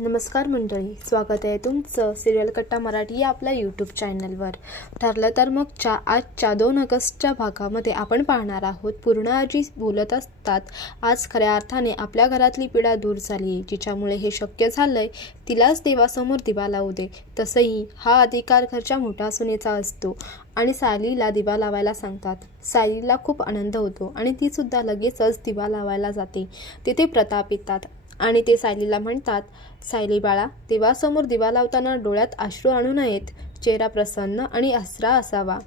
नमस्कार मंडळी, स्वागत आहे तुमचं सिरियल कट्टा मराठी या आपल्या यूट्यूब चॅनलवर. ठरलं तर मग आजच्या 2 ऑगस्टच्या भागामध्ये आपण पाहणार आहोत. पूर्णा आजी बोलत असतात, आज खऱ्या अर्थाने आपल्या घरातली पीडा दूर झाली, जिच्यामुळे हे शक्य झालंय तिलाच देवासमोर दिवा लावू दे. तसंही हा अधिकार घरच्या मोठ्या सुनेचा असतो आणि सायलीला दिवा लावायला सांगतात. सायलीला खूप आनंद होतो आणि तीसुद्धा लगेचच दिवा लावायला जाते. तिथे प्रताप येतात आणि ते सायलीला म्हणतात, सायली बाळा, देवासमोर दिवा लावताना डोळ्यात अश्रू आणू नयेत. चेहरा प्रसन्न आणि हसरा असावा.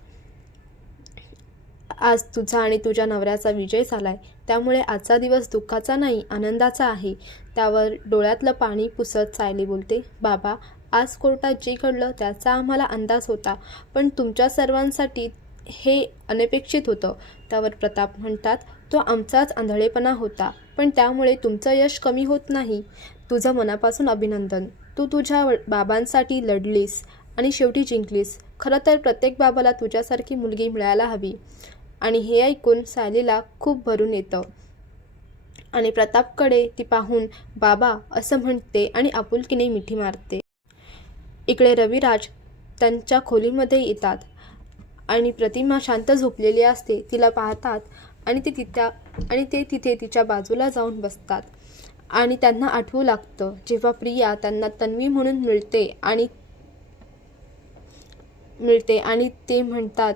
आज तुझा आणि तुझ्या नवऱ्याचा विजय झालाय, त्यामुळे आजचा दिवस दुःखाचा नाही, आनंदाचा आहे. त्यावर डोळ्यातलं पाणी पुसत सायली बोलते, बाबा, आज कोर्टात जे घडलं त्याचा आम्हाला अंदाज होता, पण तुमच्या सर्वांसाठी हे अनपेक्षित होतं. त्यावर प्रताप म्हणतात, तो आमचाच आंधळेपणा होता, पण त्यामुळे तुमचं यश कमी होत नाही. तुझं मनापासून अभिनंदन. तू तुझ्या बाबांसाठी लढलीस आणि शेवटी जिंकलीस. खरं तर प्रत्येक बाबाला तुझ्यासारखी मुलगी मिळायला हवी. आणि हे ऐकून सायलीला खूप भरून येतं आणि प्रतापकडे ती पाहून बाबा असं म्हणते आणि आपुलकीने मिठी मारते. इकडे रविराज त्यांच्या खोलीमध्ये येतात आणि प्रतिमा शांत झोपलेली असते. तिला पाहतात आणि ते तिथे तिच्या बाजूला जाऊन बसतात आणि त्यांना आठवू लागतं जेव्हा प्रिया त्यांना तन्वी म्हणून मिळते आणि ते म्हणतात,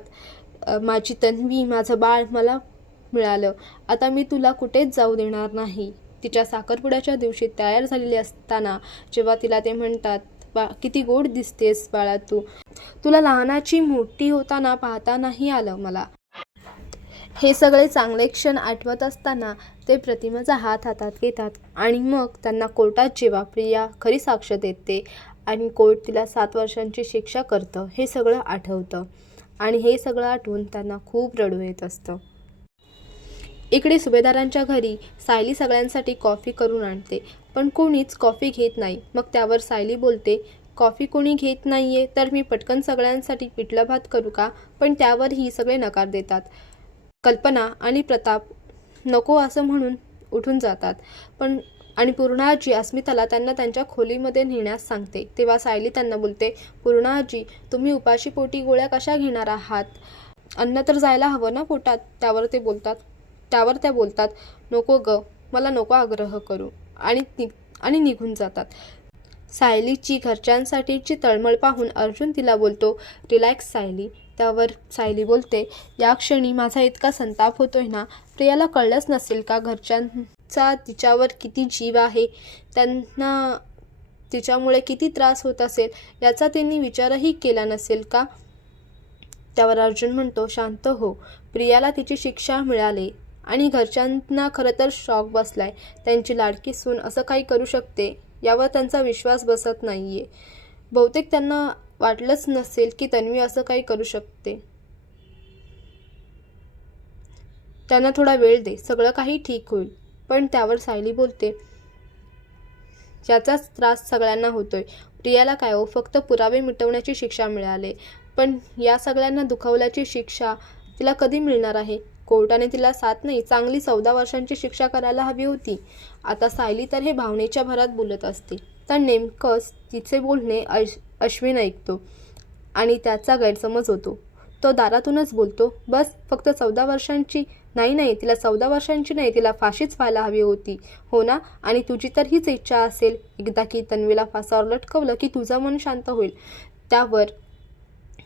माझी तन्वी, माझं बाळ मला मिळालं, आता मी तुला कुठेच जाऊ देणार नाही. तिच्या साखरपुड्याच्या दिवशी तयार झालेली असताना जेव्हा तिला ते म्हणतात, किती गोड दिसतेस बाळा तू, तुला लहानाची मोठी होताना पाहता नाही आलं मला. हे सगळे चांगले क्षण आठवत असताना ते प्रतिमेचा हात हातात घेतात आणि मग त्यांना कोर्टात जेव्हा प्रिया खरी साक्ष देते आणि कोर्ट तिला 7 वर्षांची शिक्षा करतं, हे सगळं आठवतं आणि हे सगळं आठवून त्यांना खूप रडू येत असतं. इकडे सुभेदारांच्या घरी सायली सगळ्यांसाठी कॉफी करून आणते, पण कोणीच कॉफी घेत नाही. मग त्यावर सायली बोलते, कॉफी कोणी घेत नाहीये तर मी पटकन सगळ्यांसाठी पिठलं भात करू का? पण त्यावरही सगळे नकार देतात. कल्पना आणि प्रताप नको असं म्हणून उठून जातात. आणि पूर्णा आजी अस्मिताला त्यांना त्यांच्या खोलीमध्ये नेण्यास सांगते. तेव्हा सायली त्यांना बोलते, पूर्णा आजी, तुम्ही उपाशी पोटी गोळ्या कशा घेणार आहात? अन्न तर जायला हवं ना पोटात. त्यावर त्या बोलतात, नको ग, मला नको आग्रह करू, आणि निघून जातात. सायलीची घरच्यांसाठीची तळमळ पाहून अर्जुन तिला बोलतो, रिलॅक्स सायली. त्यावर सायली बोलते, या क्षणी माझा इतका संताप होतोय ना, प्रियाला कळलंच नसेल का घरच्यांचा तिच्यावर किती जीव आहे, त्यांना तिच्यामुळे किती त्रास होत असेल याचा त्यांनी विचारही केला नसेल का? त्यावर अर्जुन म्हणतो, शांत हो, प्रियाला तिची शिक्षा मिळाली आणि घरच्यांना खरं तर शॉक बसलाय. त्यांची लाडकी सून असं काही करू शकते यावर त्यांचा विश्वास बसत नाहीये. बहुतेक त्यांना वाटलंच नसेल की तन्वी असं काही करू शकते. त्यांना थोडा वेळ दे, सगळं काही ठीक होईल. पण त्यावर सायली बोलते, याचाच त्रास सगळ्यांना होतोय. प्रियाला काय हो, फक्त पुरावे मिटवण्याची शिक्षा मिळाली, पण या सगळ्यांना दुखावल्याची शिक्षा तिला कधी मिळणार आहे? कोर्टाने तिला 7 नाही, चांगली 14 वर्षांची शिक्षा करायला हवी होती. आता सायली तर हे भावनेच्या भरात बोलत असते, तर नेमकंच तिचे बोलणे अश्विन ऐकतो आणि त्याचा गैरसमज होतो. तो दारातूनच बोलतो, बस फक्त 14 वर्षांची नाही, तिला 14 वर्षांची नाही, तिला फाशीच व्हायला हवी होती, हो ना? आणि तुझी तर हीच इच्छा असेल, एकदा की तन्वीला फासावर लटकवलं की तुझं मन शांत होईल. त्यावर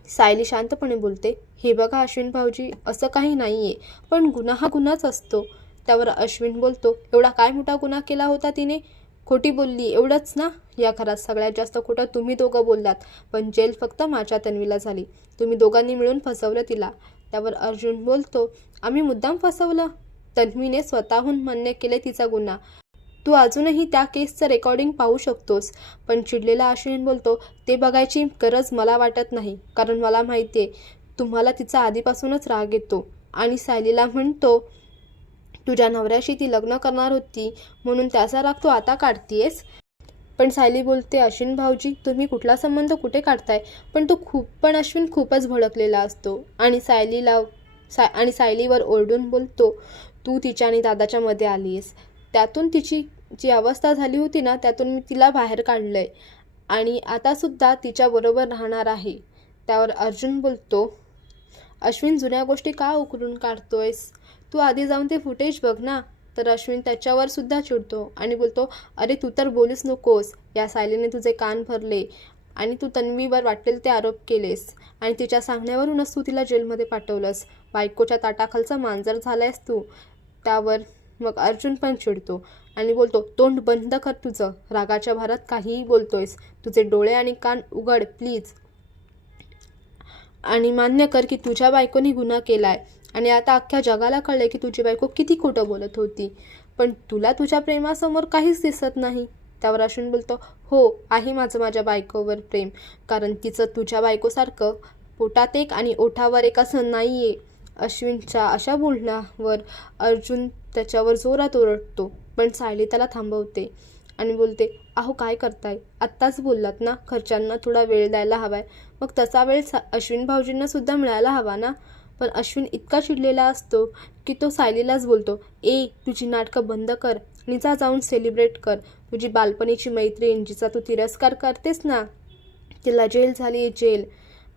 सायली शांतपणे बोलते, हे बघा अश्विन भाऊजी, असं काही नाहीये, पण गुन्हा हा गुन्हाच असतो. त्यावर अश्विन बोलतो, एवढा काय मोठा गुन्हा केला होता तिने? खोटी बोलली एवढंच ना? या घरात सगळ्यात जास्त खोटं तुम्ही दोघं बोललात, पण जेल फक्त माझ्या तन्वीला झाली. तुम्ही दोघांनी मिळून फसवलं तिला. त्यावर अर्जुन बोलतो, आम्ही मुद्दाम फसवलं? तन्वीने स्वतःहून मान्य केले तिचा गुन्हा. तू अजूनही त्या केसचं रेकॉर्डिंग पाहू शकतोस. पण चिडलेला अश्विन बोलतो, ते बघायची गरज मला वाटत नाही, कारण मला माहिती आहे तुम्हाला तिचा आधीपासूनच राग येतो. आणि सायलीला म्हणतो, तुझ्या नवऱ्याशी ती लग्न करणार होती म्हणून त्याचा राग तू आता काढतीयस? पण सायली बोलते, अश्विन भाऊजी, तुम्ही कुठला संबंध कुठे काढताय? पण अश्विन खूपच भडकलेला असतो आणि सायलीवर ओरडून बोलतो, तू तिच्या आणि दादाच्या मध्ये आलीयस, त्यातून तिची जी अवस्था झाली होती ना त्यातून मी तिला बाहेर काढलं आहे आणि आतासुद्धा तिच्याबरोबर राहणार आहे. त्यावर अर्जुन बोलतो, अश्विन जुन्या गोष्टी का उकरून काढतोयस? तू आधी जाऊन ते फुटेज बघ ना. तर अश्विन त्याच्यावर सुद्धा चिडतो आणि बोलतो, अरे तू तर बोलूच नकोस. या सायलीने तुझे कान भरले आणि तू तन्वीवर वाटेल ते आरोप केलेस आणि तिच्या सांगण्यावरूनच तू तिला जेलमध्ये पाठवलंस. बायकोच्या ताटाखालचा मांजर झालायस तू. त्यावर मग अर्जुन पण चिडतो आणि बोलतो, तोंड बंद कर तुझं. रागाच्या भरात काहीही बोलतोयस. तुझे डोळे आणि कान उघड प्लीज आणि मान्य कर की तुझ्या बायकोनी गुन्हा केलाय आणि आता अख्ख्या जगाला कळलंय की तुझी बायको किती खोटं बोलत होती, पण तुला तुझ्या प्रेमासमोर काहीच दिसत नाही. त्यावर अश्विन बोलतो, हो आहे माझं माझ्या बायकोवर प्रेम, कारण तिचं तुझ्या बायकोसारखं पोटात एक आणि ओठावर एक असं नाही आहे. अश्विनच्या अशा बोलण्यावर अर्जुन त्याच्यावर जोरात ओरडतो, पण सायली त्याला थांबवते आणि बोलते, अहो काय करताय? आत्ताच बोललात ना घरच्यांना थोडा वेळ द्यायला हवाय, मग तसा वेळ अश्विन भाऊजींना सुद्धा मिळायला हवा ना. पण अश्विन इतका चिडलेला असतो की तो सायलीलाच बोलतो, तुझी नाटकं बंद कर आणि जाऊन सेलिब्रेट कर. तुझी बालपणीची मैत्रीण जिचा तू तिरस्कार करतेस ना, तिला जेल झाली आहे जेल.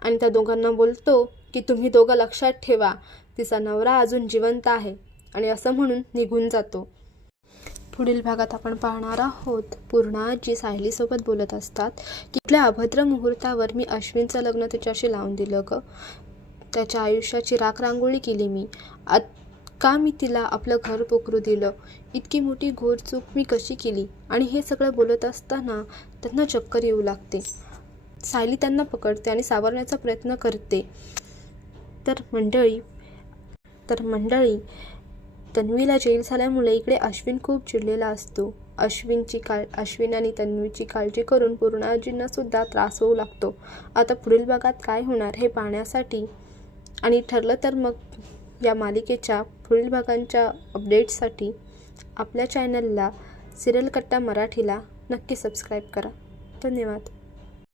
आणि त्या दोघांना बोलतो की तुम्ही दोघं लक्षात ठेवा, तिचा नवरा अजून जिवंत आहे. आणि असं म्हणून निघून जातो. पुढील भागात आपण पाहणार आहोत पूर्णा जी सायलीसोबत बोलत असतात की कुठल्या अभद्र मुहूर्तावर मी अश्विनचं लग्न त्याच्याशी लावून दिलं ग. त्याच्या आयुष्याची राखरांगोळी केली मी. का मी तिला आपलं घर पोखरू दिलं? इतकी मोठी घोर चूक मी कशी केली? आणि हे सगळं बोलत असताना त्यांना चक्कर येऊ लागते. सायली त्यांना पकडते आणि सावरण्याचा प्रयत्न करते. तर मंडळी तन्वीला जेल झाल्यामुळे इकडे अश्विन खूप चिडलेला असतो. अश्विन आणि तन्वीची काळजी करून पूर्णाजींना सुद्धा त्रास होऊ लागतो. आता पुढील भागात काय होणार हे पाहण्यासाठी आणि ठरलं तर मग या मालिकेच्या पुढील भागांच्या अपडेट्ससाठी आपल्या चॅनलला सिरियल कट्टा मराठीला नक्की सबस्क्राईब करा. धन्यवाद.